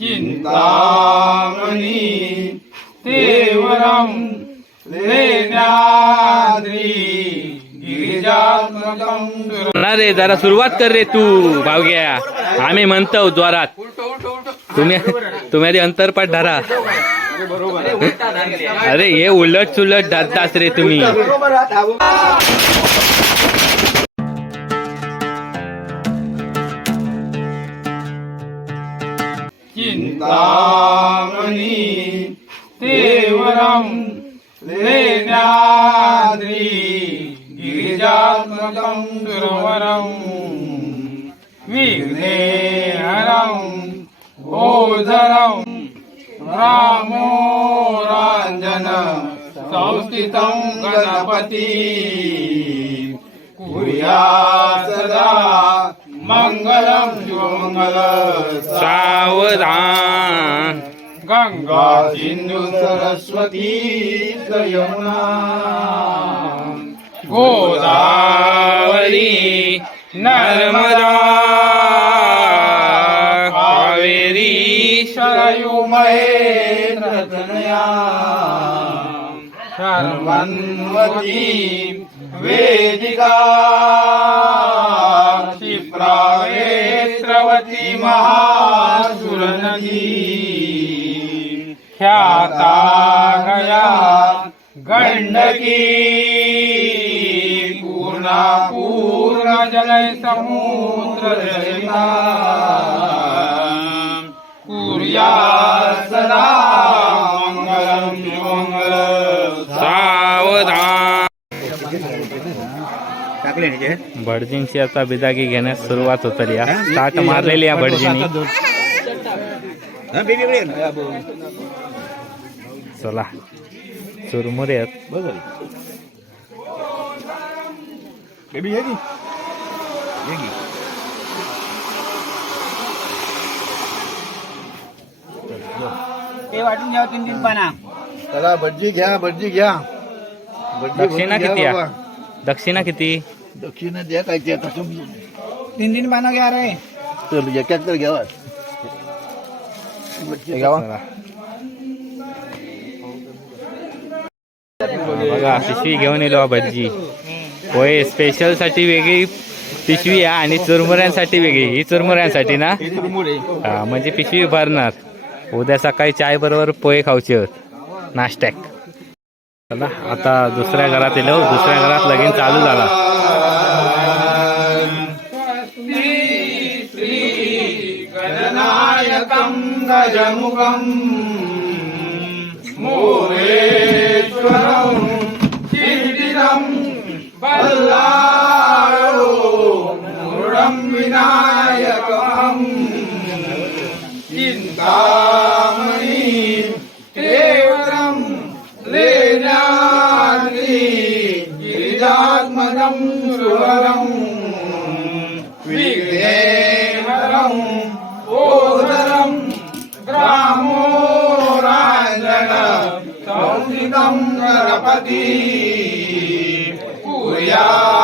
चिंतामणी देवरम लेण्याद्री ना रे जरा सुरुवात कर रे तू भावग्या. आम्ही म्हणतो द्वारात तुम्ही तुम्ही अंतरपाठ धरा. अरे हे उलट सुलट धरतास रे तुम्ही. चिंतामणी देवरम लेण्याद्री गिरिजात्मकं दुर्वरं विघ्नेहरं ओझरं रामो राञ्जन संस्थितं गणपती कुर्या सदा मङ्गलं शिवमङ्गल सावधान। गंगा सिंधु सरस्वती यमुना। गोदावरी नर्मदा कावेरी सरयू महेंद्रतनया शर्वन्वती वेदिका। सुरनदी। ख्याता गया गंडकी। पूर्णा पूर्ण जलय समुद्र जयता कुर्या भटजींची आता बिदागी घेण्यास सुरुवात होत या स्टार्ट मारलेली या भटजींनी चला. चुरमुरे वाटून घ्या तीन तीन पाना. चला भटजी घ्या भटजी घ्या. दक्षिणा किती. दक्षिणा किती? दक्षिणा द्या काय ते आता समजून तीन तीन पानं घ्या रे. एकाच तर घ्यावा. बघा पिशवी घेऊन येलो भटजी होय स्पेशलसाठी वेगळी पिशवी आहे आणि चुरमुऱ्यांसाठी वेगळी. ही चुरमुऱ्यांसाठी ना? हा म्हणजे पिशवी भरणार. उद्या सकाळी चाय बरोबर पोहे खाऊचे आहेत. नाश्त्याक. चला आता दुसऱ्या घरात येलो. दुसऱ्या घरात लगीन चालू झाला. गणनायकं गजमुखं मोरेश्वरं गणपति पुया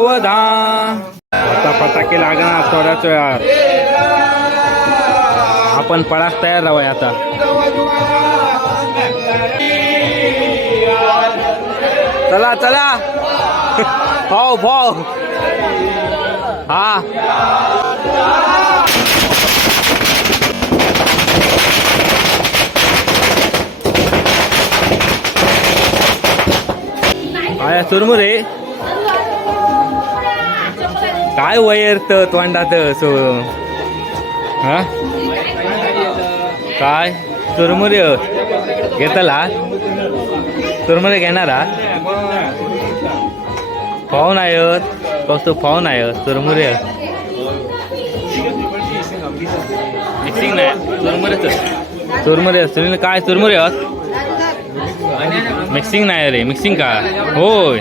सावधान. आता फटाके लागणार थोड्याच वेळात. आपण पळास तयार राहूया आता. चला चला. भाऊ भाऊ हा. आया चुरमुरे काय वयरत तोंडात सो हा? काय? चुरमुरे घेतला चुरमुरे घेणारा पाहून आहेत फक्त पाहून आहे चुरमुरे मिक्सिंग नाही चुरमुरेच चुरमुरे सुनील काय चुरमुरे मिक्सिंग नाही रे मिक्सिंग काय होय.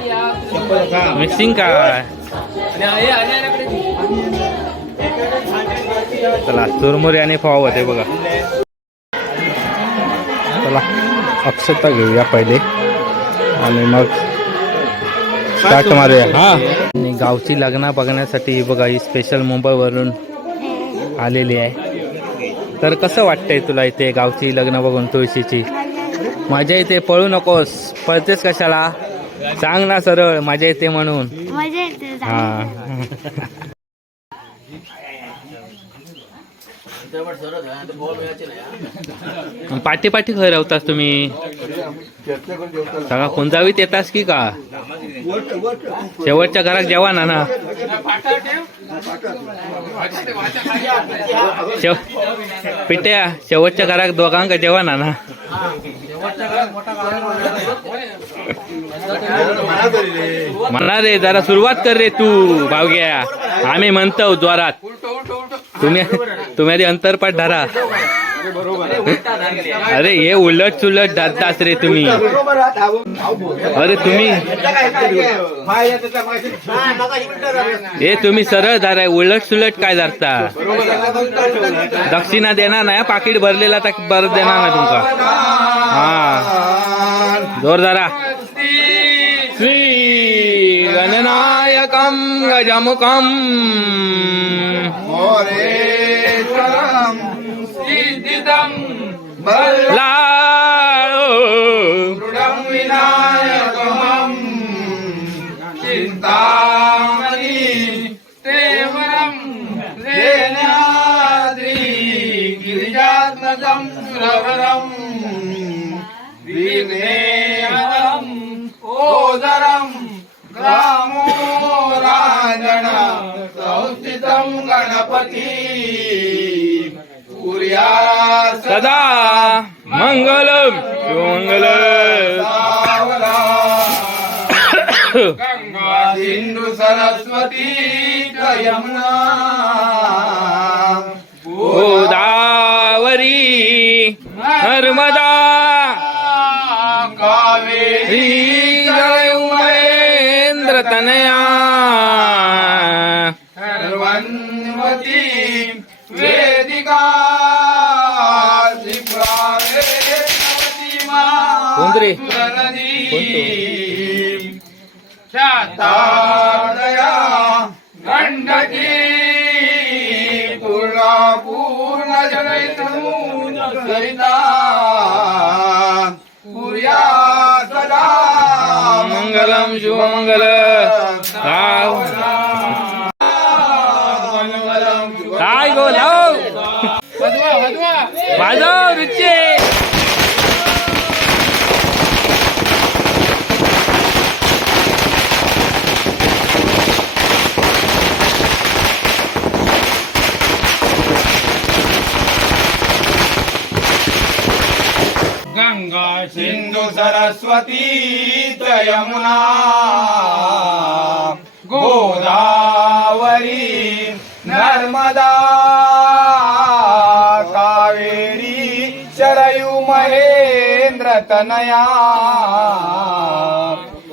मिक्सिंग काय? चला चुरमुरे आणि पाव होते बघा. चला अक्षता घेऊया पहिले. आणि मग स्टार्ट मारूया. हा. आणि गावची लग्न बघण्यासाठी बघा ही स्पेशल मुंबईवरून आलेली आहे. तर कसं वाटतंय तुला इथे गावची लग्न बघून तुळशीची? माझ्या इथे पळू नकोस. पळतेस कशाला? सांग ना सरळ माझ्या इथे म्हणून. हा. पाठी पाठी खय रावतास तुम्ही? सगळा खुंजावीत येतास की का? शेवटच्या घरात जेवा ना ना पिट्या शेवटच्या घरात दोघांका जेवा ना ना म्हणा रे जरा सुरुवात कर रे तू भावग्या. आम्ही म्हणतो द्वारात तुम्ही तुम्ही आधी अंतरपाठ धरा. अरे हे उलट सुलट धरतास रे तुम्ही. अरे तुम्ही हे तुम्ही सरळ धराय उलट सुलट काय धरता? दक्षिणा देणार नाही पाकिट भरलेला तर बर देणार नाही तुमका हा. जोर धरा. श्री गणनायकम गजमुखम लाळो। विनायकमं चिन्तामणि तेवरं रेण्याद्रि गिरिजात्मकं रवरं विघ्नेहरं ओदरं ग्रामो राजन संस्थितं गणपती। सदा मंगलम मंगल सावला। गंगा सिंधू सरस्वती यमुना गोदावरी नर्मदा। कावेरी तनया। रे? सरिता पुर्या सदा मंगलम शुभमंगल साव काय गो लाव वाजव रुचे गंगा सिंधु सरस्वती यमुना गोदावरी नर्मदा। कावेरी शरयू महेंद्र तनया।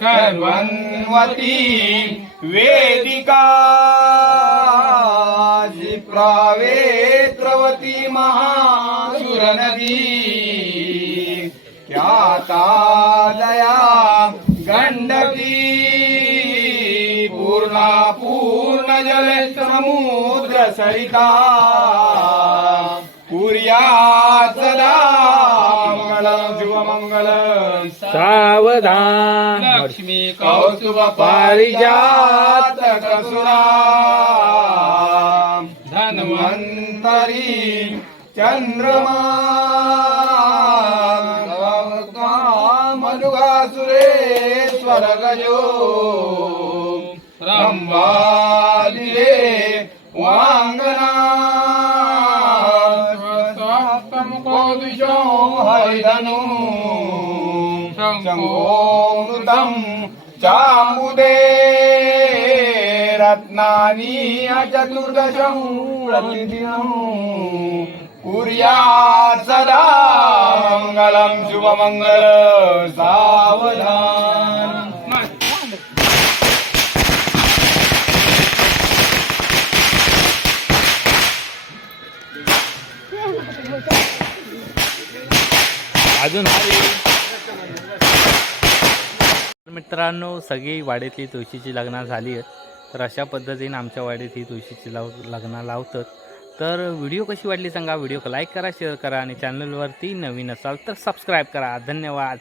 कर्वन्वती वेदिका। प्रावेत्रवती महासुरनदी। ख्याता समुद्र सरिता सावधान. लक्ष्मी कौस्तुभ पारिजात कसुरा धन्वंतरी चंद्रमा. मनुगासुरेश्वर गजो. रंबादिरे तनू शङ्कोमृतं चामुदे रत्नानि चतुर्दशं प्रतिदिनं कुर्यात् सदा मङ्गलं शुभमङ्गल सावधान। अजून. मित्रांनो सगळी वाडीतली तुळशीची लग्न झाली आहेत. तर अशा पद्धतीने आमच्या वाडीत ही तुळशीची लाव लग्न लावतात. तर व्हिडिओ कशी वाटली सांगा. व्हिडिओ लाईक करा शेअर करा आणि चॅनलवरती नवीन असाल तर सबस्क्राईब करा. धन्यवाद.